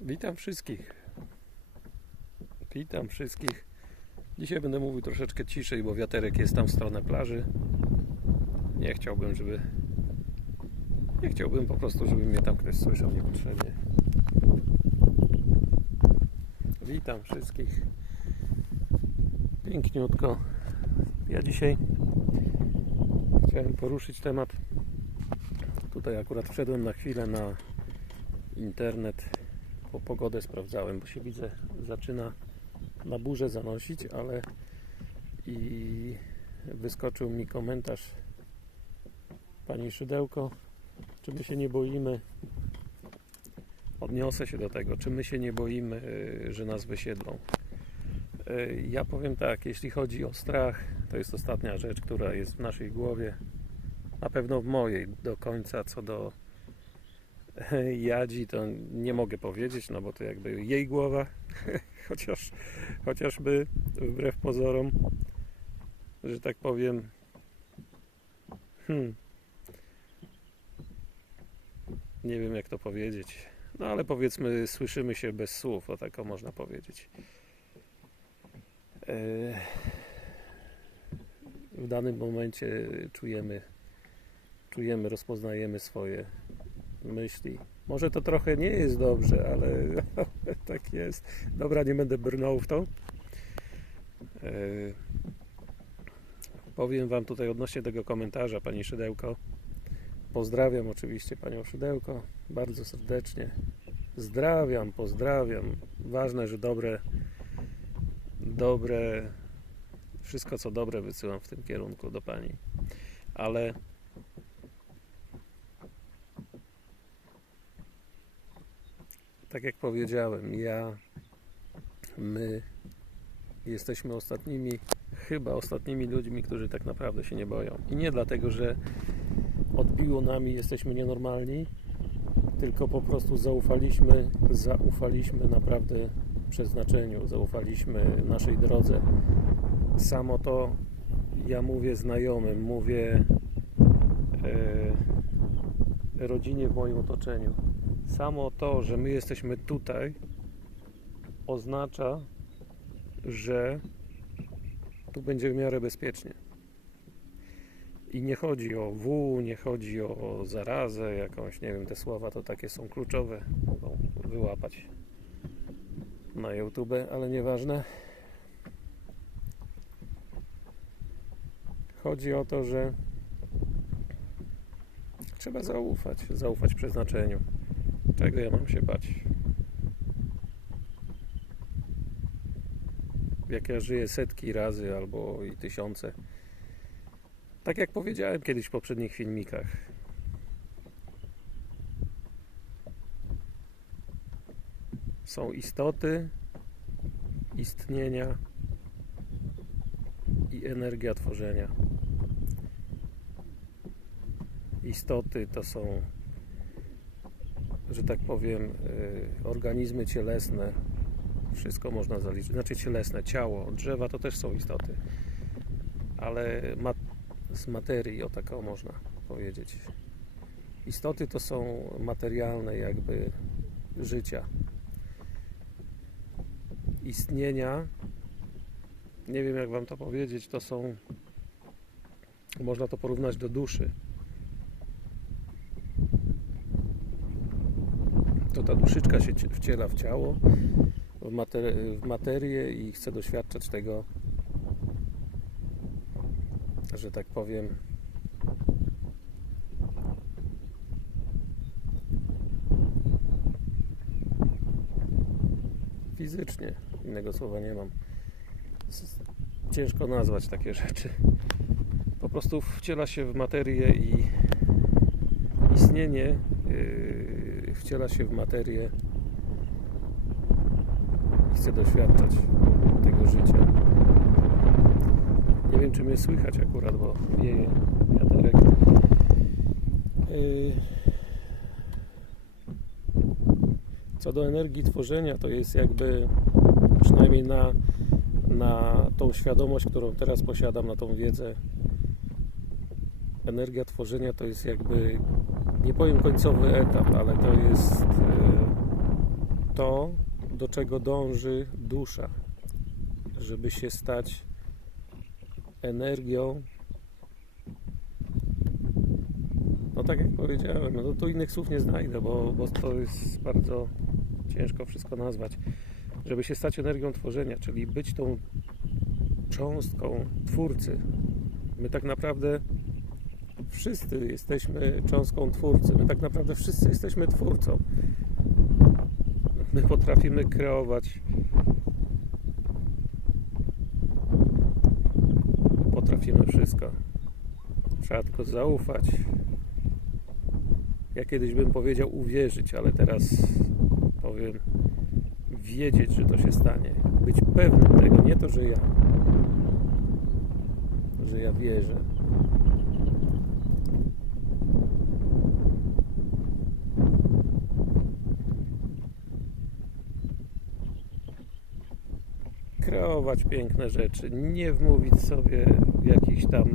Witam wszystkich. Witam wszystkich. Dzisiaj będę mówił troszeczkę ciszej, bo wiaterek jest tam w stronę plaży. Nie chciałbym, żeby. Nie chciałbym po prostu, żeby mnie tam ktoś słyszał niepotrzebnie. Witam wszystkich. Piękniutko. Ja dzisiaj chciałem poruszyć temat. Tutaj akurat wszedłem na chwilę na internet po pogodę sprawdzałem, bo się widzę, zaczyna na burzę zanosić, ale i wyskoczył mi komentarz Pani Szydełko, czy my się nie boimy odniosę się do tego, czy my się nie boimy, y, że nas wysiedlą. Y, Ja powiem tak, jeśli chodzi o strach, to jest ostatnia rzecz, która jest w naszej głowie, na pewno w mojej do końca, co do Jadzi to nie mogę powiedzieć, no bo to jakby jej głowa, chociaż chociażby wbrew pozorom, że tak powiem, hmm, nie wiem jak to powiedzieć, no ale powiedzmy słyszymy się bez słów, o tak można powiedzieć. E, W danym momencie czujemy, czujemy, rozpoznajemy swoje myśli. Może to trochę nie jest dobrze, ale tak jest. Dobra, nie będę brnął w to. E, powiem Wam tutaj odnośnie tego komentarza, Pani Szydełko. Pozdrawiam oczywiście Panią Szydełko bardzo serdecznie. Zdrawiam, pozdrawiam. Ważne, że dobre, dobre, wszystko co dobre wysyłam w tym kierunku do Pani. Ale tak jak powiedziałem, ja, my jesteśmy ostatnimi, chyba ostatnimi ludźmi, którzy tak naprawdę się nie boją. I nie dlatego, że odbiło nami, jesteśmy nienormalni, tylko po prostu zaufaliśmy, zaufaliśmy naprawdę przeznaczeniu, zaufaliśmy naszej drodze. Samo to ja mówię znajomym, mówię e, rodzinie w moim otoczeniu. Samo to, że my jesteśmy tutaj, oznacza, że tu będzie w miarę bezpiecznie. I nie chodzi o W, nie chodzi o zarazę jakąś, nie wiem, te słowa to takie są kluczowe, mogą wyłapać na YouTube, ale nieważne. Chodzi o to, że trzeba zaufać, zaufać przeznaczeniu. Czego ja mam się bać? Jak ja żyję setki razy albo i tysiące. Tak jak powiedziałem kiedyś w poprzednich filmikach. Są istoty istnienia i energia tworzenia. Istoty to są że tak powiem, y, organizmy cielesne, wszystko można zaliczyć, znaczy cielesne, ciało, drzewa to też są istoty, ale ma, z materii, o taką można powiedzieć. Istoty to są materialne jakby życia. Istnienia, nie wiem jak Wam to powiedzieć, to są, można to porównać do duszy. To ta duszyczka się cie- wciela w ciało, w, mater- w materię i chce doświadczać tego, że tak powiem, fizycznie. Innego słowa nie mam. Ciężko nazwać takie rzeczy. Po prostu wciela się w materię i istnienie yy, wciela się w materię i chce doświadczać tego życia. Nie wiem, czy mnie słychać akurat, bo wieje wiaterek. Yy, Co do energii tworzenia, to jest jakby przynajmniej na, na tą świadomość, którą teraz posiadam, na tą wiedzę, energia tworzenia to jest jakby, nie powiem końcowy etap, ale to jest e, to, do czego dąży dusza, żeby się stać energią. No tak jak powiedziałem, no tu innych słów nie znajdę, bo, bo to jest bardzo ciężko wszystko nazwać. Żeby się stać energią tworzenia, czyli być tą cząstką twórcy. My tak naprawdę wszyscy jesteśmy cząstką twórcy. My tak naprawdę wszyscy jesteśmy twórcą. My potrafimy kreować. Potrafimy wszystko. Trzeba tylko zaufać. Ja kiedyś bym powiedział uwierzyć, ale teraz powiem wiedzieć, że to się stanie. Być pewnym tego, nie to, że ja, że ja wierzę. Piękne rzeczy, nie wmówić sobie jakichś tam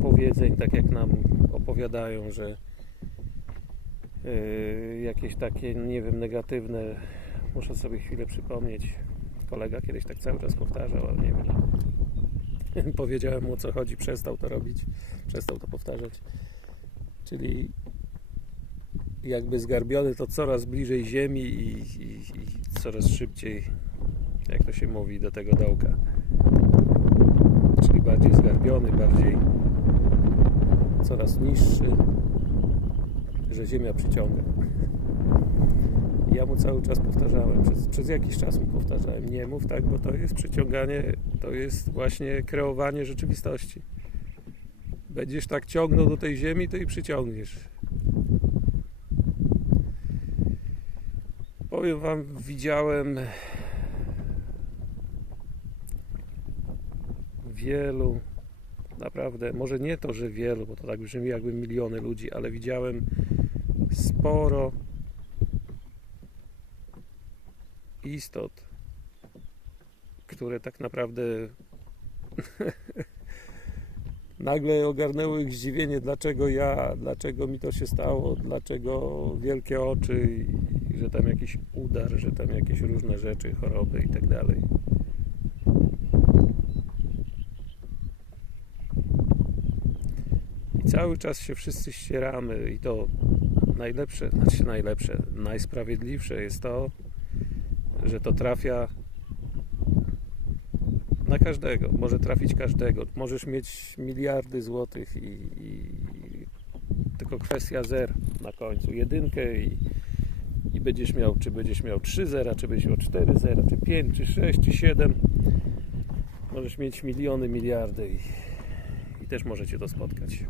powiedzeń, tak jak nam opowiadają, że yy, jakieś takie, nie wiem, negatywne, muszę sobie chwilę przypomnieć, kolega kiedyś tak cały czas powtarzał, ale nie wiem, powiedziałem mu o co chodzi, przestał to robić, przestał to powtarzać, czyli jakby zgarbiony to coraz bliżej ziemi i, i, i coraz szybciej jak to się mówi, do tego dołka. Czyli bardziej zgarbiony, bardziej coraz niższy, że ziemia przyciąga. Ja mu cały czas powtarzałem, przez, przez jakiś czas mu powtarzałem, nie mów tak, bo to jest przyciąganie, to jest właśnie kreowanie rzeczywistości. Będziesz tak ciągnął do tej ziemi, to i przyciągniesz. Powiem Wam, widziałem wielu, naprawdę, może nie to, że wielu, bo to tak brzmi jakby miliony ludzi, ale widziałem sporo istot, które tak naprawdę nagle ogarnęło ich zdziwienie, dlaczego ja, dlaczego mi to się stało, dlaczego wielkie oczy, że tam jakiś udar, że tam jakieś różne rzeczy, choroby i tak dalej. Cały czas się wszyscy ścieramy i to najlepsze, znaczy najlepsze, najsprawiedliwsze jest to, że to trafia na każdego. Może trafić każdego. Możesz mieć miliardy złotych i, i tylko kwestia zer na końcu. Jedynkę i, i będziesz miał, czy będziesz miał 3 zera, czy będziesz miał 4 zera, czy 5, czy 6, czy 7. Możesz mieć miliony, miliardy i, i też możecie to spotkać.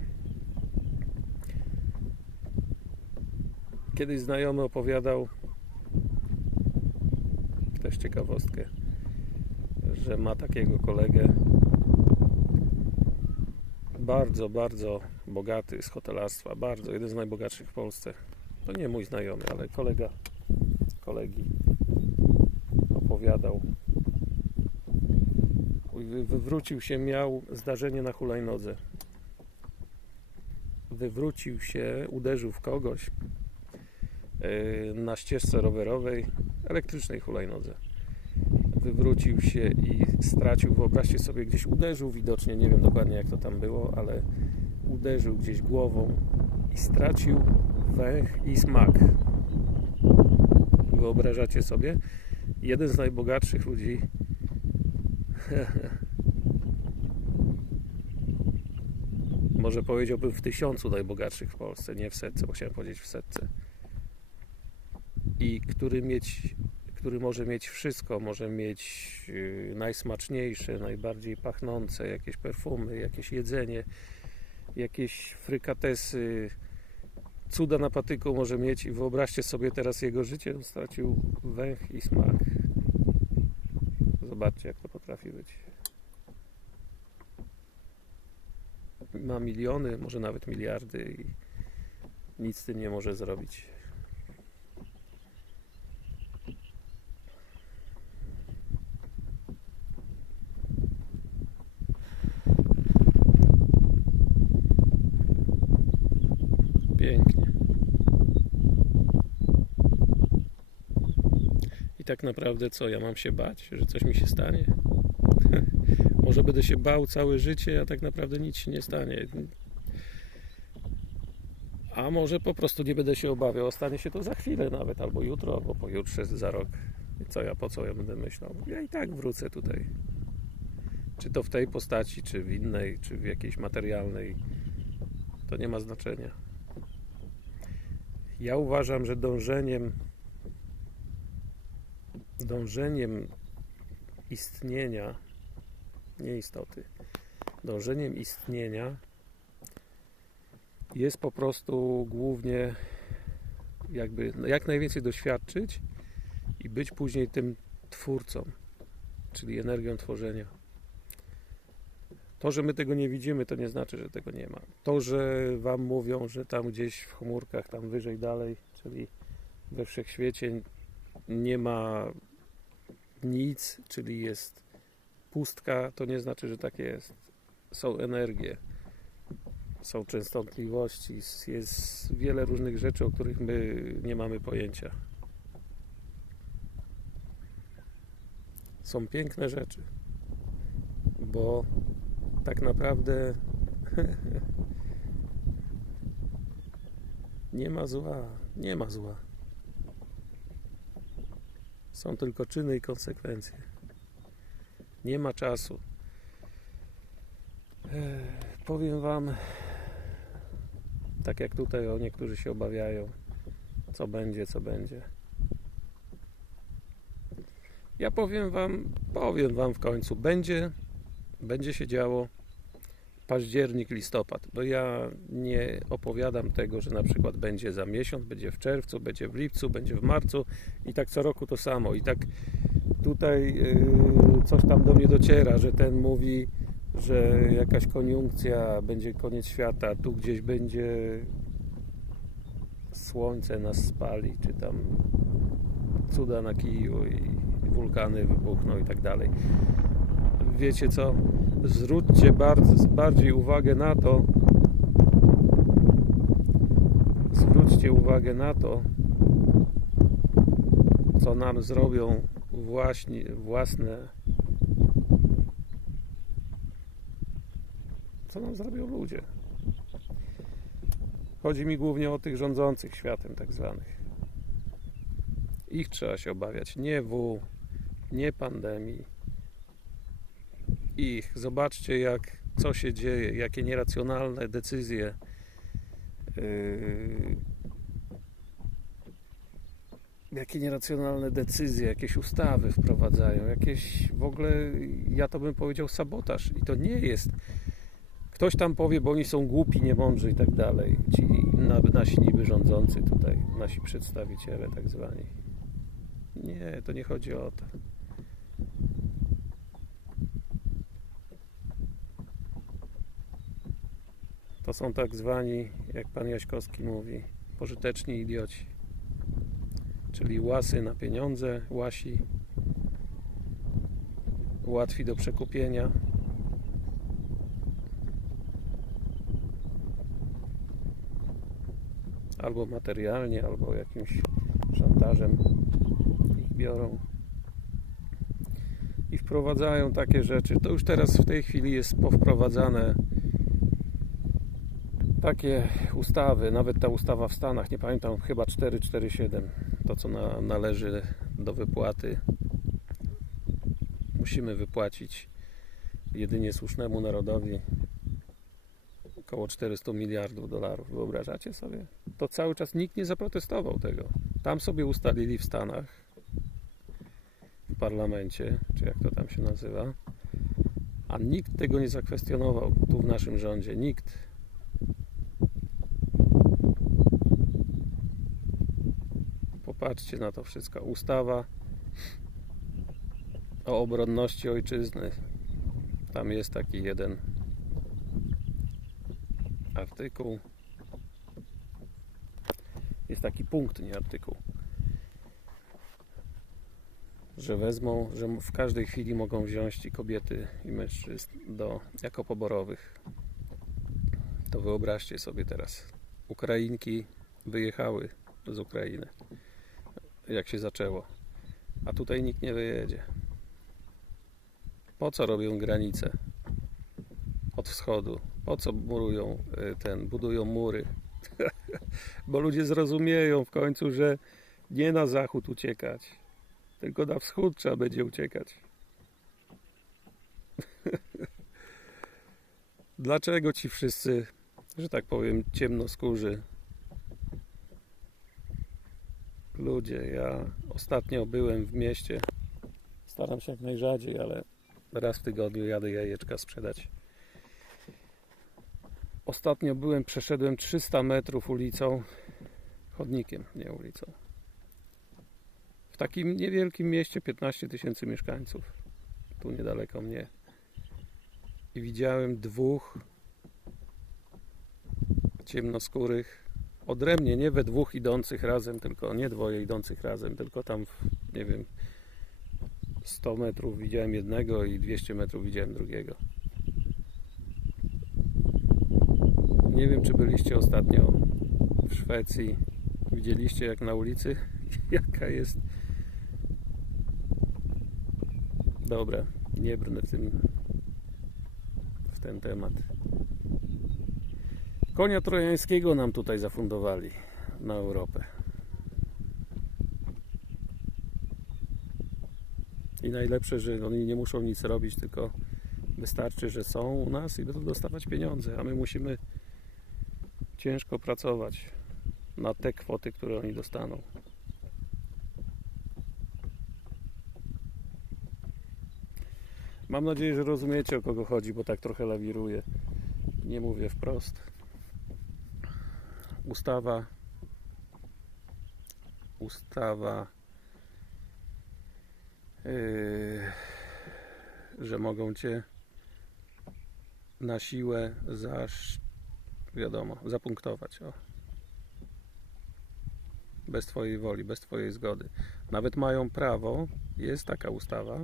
Kiedyś znajomy opowiadał też ciekawostkę, że ma takiego kolegę bardzo, bardzo bogaty z hotelarstwa, bardzo, jeden z najbogatszych w Polsce. To nie mój znajomy, ale kolega kolegi opowiadał. Wywrócił się, miał zdarzenie na hulajnodze. Wywrócił się, uderzył w kogoś, na ścieżce rowerowej, elektrycznej hulajnodze. Wywrócił się i stracił, wyobraźcie sobie, gdzieś uderzył widocznie, nie wiem dokładnie jak to tam było, ale uderzył gdzieś głową i stracił węch i smak. Wyobrażacie sobie? Jeden z najbogatszych ludzi może powiedziałbym w tysiącu najbogatszych w Polsce, nie w setce, bo chciałem powiedzieć w setce i który mieć który może mieć wszystko, może mieć y, najsmaczniejsze, najbardziej pachnące jakieś perfumy, jakieś jedzenie, jakieś frykatesy, cuda na patyku może mieć i wyobraźcie sobie teraz jego życie, on stracił węch i smak. Zobaczcie, jak to potrafi być. Ma miliony, może nawet miliardy i nic z tym nie może zrobić. I tak naprawdę co, ja mam się bać, że coś mi się stanie? Może będę się bał całe życie, a tak naprawdę nic się nie stanie. A może po prostu nie będę się obawiał, stanie się to za chwilę nawet, albo jutro, albo pojutrze, za rok. I co ja, po co ja będę myślał? Ja i tak wrócę tutaj. Czy to w tej postaci, czy w innej, czy w jakiejś materialnej, to nie ma znaczenia. Ja uważam, że dążeniem dążeniem istnienia, nie istoty, dążeniem istnienia jest po prostu głównie jakby jak najwięcej doświadczyć i być później tym twórcą, czyli energią tworzenia. To, że my tego nie widzimy, to nie znaczy, że tego nie ma. To, że Wam mówią, że tam gdzieś w chmurkach, tam wyżej dalej, czyli we wszechświecie nie ma nic, czyli jest pustka, to nie znaczy, że tak jest. Są energie, są częstotliwości, jest wiele różnych rzeczy, o których my nie mamy pojęcia. Są piękne rzeczy, bo tak naprawdę nie ma zła, nie ma zła. Są tylko czyny i konsekwencje. Nie ma czasu. Ech, powiem Wam, tak jak tutaj o niektórzy się obawiają, co będzie, co będzie. Ja powiem Wam, powiem Wam w końcu, będzie, będzie się działo październik, listopad, bo ja nie opowiadam tego, że na przykład będzie za miesiąc, będzie w czerwcu, będzie w lipcu, będzie w marcu i tak co roku to samo. I tak tutaj yy, coś tam do mnie dociera, że ten mówi, że jakaś koniunkcja, będzie koniec świata, tu gdzieś będzie słońce nas spali, czy tam cuda na kiju i wulkany wybuchną i tak dalej wiecie co, zwróćcie bardzo, bardziej uwagę na to, zwróćcie uwagę na to, co nam zrobią właśnie własne. Co nam zrobią ludzie. Chodzi mi głównie o tych rządzących światem tak zwanych. Ich trzeba się obawiać, nie W, nie pandemii, ich. Zobaczcie, jak, co się dzieje, jakie nieracjonalne decyzje yy, jakie nieracjonalne decyzje, jakieś ustawy wprowadzają, jakieś w ogóle, ja to bym powiedział, sabotaż. I to nie jest. Ktoś tam powie, bo oni są głupi, niemądrzy i tak dalej. Ci nasi niby rządzący tutaj, nasi przedstawiciele tak zwani. Nie, to nie chodzi o to. To są tak zwani, jak pan Jaśkowski mówi, pożyteczni idioci. Czyli łasy na pieniądze, łasi, łatwi do przekupienia. Albo materialnie, albo jakimś szantażem ich biorą i wprowadzają takie rzeczy. To już teraz w tej chwili jest powprowadzane takie ustawy, nawet ta ustawa w Stanach, nie pamiętam, chyba 447, to co na, należy do wypłaty, musimy wypłacić jedynie słusznemu narodowi około 400 miliardów dolarów. Wyobrażacie sobie? To cały czas nikt nie zaprotestował tego. Tam sobie ustalili w Stanach, w parlamencie, czy jak to tam się nazywa, a nikt tego nie zakwestionował tu w naszym rządzie. Nikt Patrzcie na to wszystko. Ustawa o obronności ojczyzny. Tam jest taki jeden artykuł. Jest taki punkt, nie artykuł. Że wezmą, że w każdej chwili mogą wziąć i kobiety i mężczyzn do, jako poborowych. To wyobraźcie sobie teraz. Ukrainki wyjechały z Ukrainy jak się zaczęło. A tutaj nikt nie wyjedzie. Po co robią granice od wschodu? Po co murują y, ten, budują mury? Bo ludzie zrozumieją w końcu, że nie na zachód uciekać, tylko na wschód trzeba będzie uciekać. Dlaczego ci wszyscy, że tak powiem, ciemnoskórzy ludzie? Ja ostatnio byłem w mieście. Staram się jak najrzadziej, ale raz w tygodniu jadę jajeczka sprzedać. Ostatnio byłem, przeszedłem 300 metrów ulicą, chodnikiem, nie ulicą. W takim niewielkim mieście 15 tysięcy mieszkańców, tu niedaleko mnie. I widziałem dwóch ciemnoskórych, odrębnie, nie we dwóch idących razem, tylko nie dwoje idących razem, tylko tam, nie wiem, 100 metrów widziałem jednego i 200 metrów widziałem drugiego. Nie wiem, czy byliście ostatnio w Szwecji. Widzieliście, jak na ulicy, jaka jest. Dobra, nie brnę w tym w ten temat. Konia trojańskiego nam tutaj zafundowali na Europę. I najlepsze, że oni nie muszą nic robić, tylko wystarczy, że są u nas i będą dostawać pieniądze, a my musimy ciężko pracować na te kwoty, które oni dostaną. Mam nadzieję, że rozumiecie o kogo chodzi, bo tak trochę lawiruję. Nie mówię wprost. Ustawa. Ustawa. Yy, że mogą cię na siłę zasz, wiadomo, zapunktować. O. Bez Twojej woli, bez Twojej zgody. Nawet mają prawo, jest taka ustawa,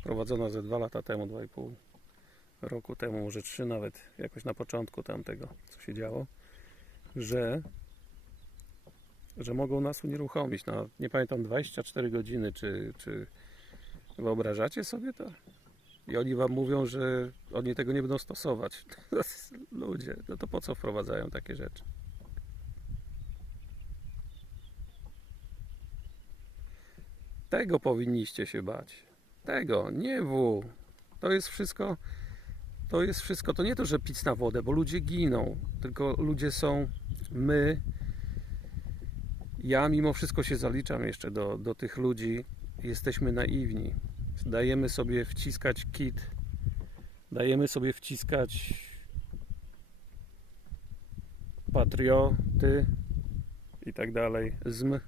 wprowadzona ze dwa lata temu, dwa i pół roku temu, może trzy nawet, jakoś na początku tamtego, co się działo, że że mogą nas unieruchomić na, nie pamiętam, 24 godziny, czy, czy wyobrażacie sobie to? I oni wam mówią, że oni tego nie będą stosować. Ludzie, no to po co wprowadzają takie rzeczy? Tego powinniście się bać. Tego, nie W. To jest wszystko, to jest wszystko, to nie to, że pić na wodę, bo ludzie giną, tylko ludzie są, my, ja mimo wszystko się zaliczam jeszcze do, do tych ludzi, jesteśmy naiwni. Dajemy sobie wciskać kit, dajemy sobie wciskać patrioty i tak dalej. Zm.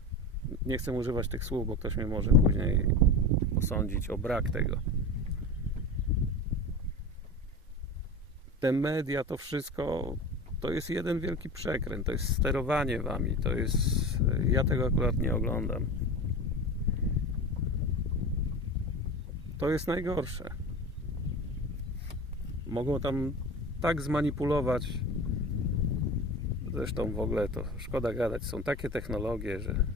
Nie chcę używać tych słów, bo ktoś mnie może później osądzić o brak tego. Te media, to wszystko to jest jeden wielki przekręt, to jest sterowanie wami, to jest. Ja tego akurat nie oglądam. To jest najgorsze. Mogą tam tak zmanipulować. Zresztą w ogóle to szkoda gadać. Są takie technologie, że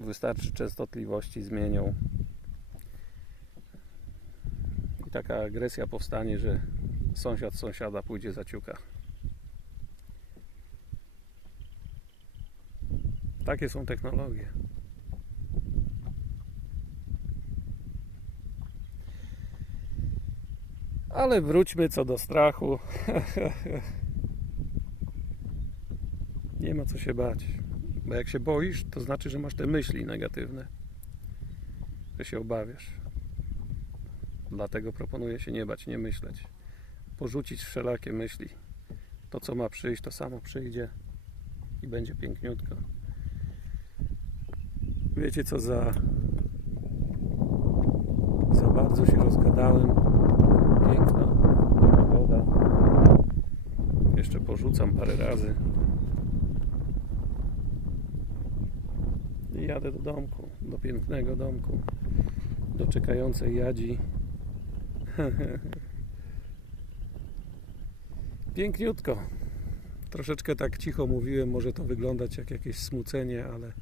wystarczy częstotliwości zmienią taka agresja powstanie, że sąsiad sąsiada pójdzie za ciuka. Takie są technologie. Ale wróćmy co do strachu. Nie ma co się bać. Bo jak się boisz, to znaczy, że masz te myśli negatywne. Że się obawiasz. Dlatego proponuję się nie bać, nie myśleć. Porzucić wszelakie myśli. To, co ma przyjść, to samo przyjdzie i będzie piękniutko. Wiecie, co za. Za bardzo się rozgadałem. Piękna pogoda. Jeszcze porzucam parę razy. I jadę do domku, do pięknego domku, do czekającej Jadzi. Piękniutko. Troszeczkę tak cicho mówiłem, może to wyglądać jak jakieś smucenie, ale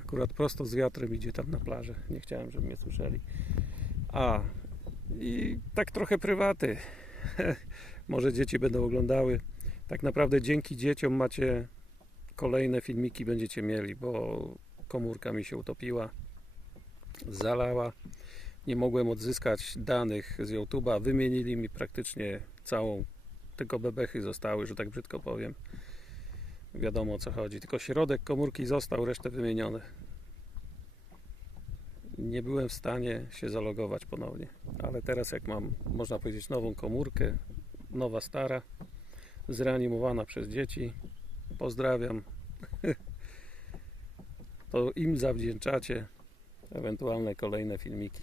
akurat prosto z wiatrem idzie tam na plażę. Nie chciałem, żeby mnie słyszeli. A, i tak trochę prywaty. może dzieci będą oglądały. Tak naprawdę dzięki dzieciom macie kolejne filmiki będziecie mieli, bo komórka mi się utopiła, zalała. Nie mogłem odzyskać danych z YouTube'a. Wymienili mi praktycznie całą, tylko bebechy zostały, że tak brzydko powiem. Wiadomo o co chodzi. Tylko środek komórki został, resztę wymienione. Nie byłem w stanie się zalogować ponownie, ale teraz jak mam, można powiedzieć, nową komórkę, nowa stara, zreanimowana przez dzieci, pozdrawiam. To im zawdzięczacie ewentualne kolejne filmiki.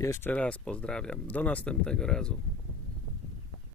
Jeszcze raz pozdrawiam. Do następnego razu.